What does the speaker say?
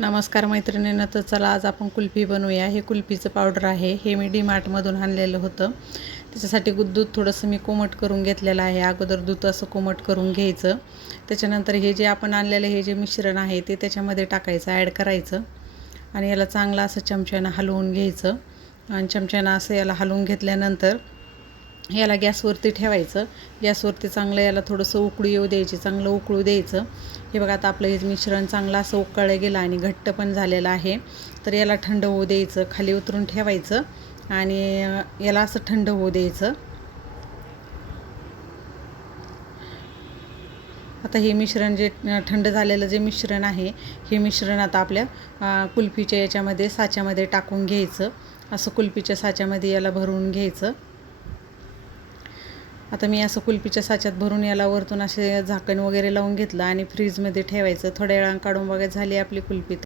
नमस्कार मैत्रिणींनो, तर चला आज आपण कुल्फी बनवूया। हे कुल्फीचं पावडर आहे, हे मी डीमार्टमधून आणलेलं होतं। त्याच्यासाठी दूध थोडंसं मी कोमट करून घेतलेलं आहे। अगोदर दूध असं कोमट करून घ्यायचं, त्याच्यानंतर हे जे आपण आणलेलं हे जे मिश्रण आहे ते त्याच्यामध्ये टाकायचं, ॲड करायचं आणि याला चांगलं असं चमच्यानं हलवून घ्यायचं आणि चमच्यानं असं याला हलवून घेतल्यानंतर याला गॅसवरती ठेवायचं। गॅसवरती चांगलं याला थोडंसं उकळू येऊ द्यायची, चांगलं उकळू द्यायचं। हे बघा आता आपलं हे मिश्रण चांगलं असं उकळलं गेलं आणि घट्ट पण झालेलं आहे। तर याला थंड होऊ द्यायचं, खाली उतरून ठेवायचं आणि याला असं थंड होऊ द्यायचं। आता हे मिश्रण जे थंड झालेलं जे मिश्रण आहे, हे मिश्रण आता आपल्या कुल्फीच्या याच्यामध्ये साच्यामध्ये टाकून घ्यायचं। असं कुल्फीच्या साच्यामध्ये याला भरून घ्यायचं। आता मी असं कुल्फीच्या साच्यात भरून याला वरतून असे झाकण वगैरे लावून घेतलं आणि फ्रीजमध्ये ठेवायचं। थोड्या वेळानं काढून बघा, झाली आपली कुल्फी।